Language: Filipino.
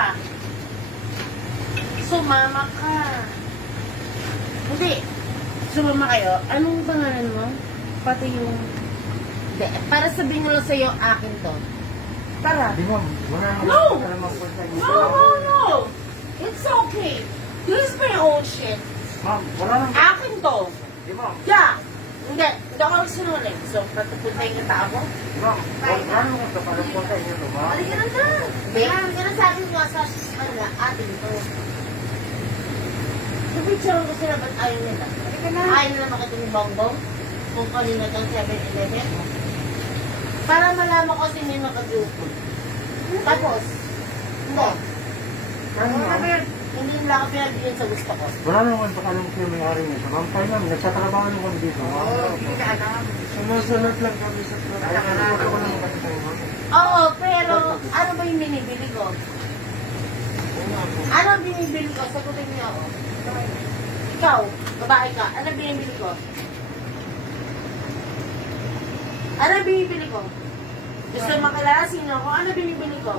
ka. Sumama ka. Hindi. Sumama kayo. Anong pangalan mo? Pati yung... Hindi. Para sabihin lang sa'yo, akin to. Tara. Di ma'am, wala naman No! No, no, no. It's okay. This is my own shit. Ma'am, wala naman. Akin to. Di ma'am, Yeah. Hindi. Hindi ako sinungaling. So, patupuntayin kita ako. di ma'am, wala naman pakialam po sa inyo, ma'am. Halika na na. Hindi. Ganun sabi ko nga sa ano, atin to. Napicture ko sila, ba't ayaw nila? Na. Ayaw nila makita ni Bongbong? Kung kanina kang 7-Eleven? Para malaman ko sino yung nakagrupo. Tapos, hindi. Ano, ma'am? Hindi nila ako pinagbigyan sa gusto ko. Wala naman pakialam po yung may-ari nito. Ma'am, tayo ma'am, nagtatrabaho naman kami dito. Oo, hindi ka alam. Sumusunod lang kami sa trabaho. Oo, pero ano ba yung binibili ko? Ano ang binibili ko? Sagutin niyo ako. Ikaw, babae ka, ano binibili ko? Ano binibili ko? Gusto makilala sino ako? Ano binibili ko?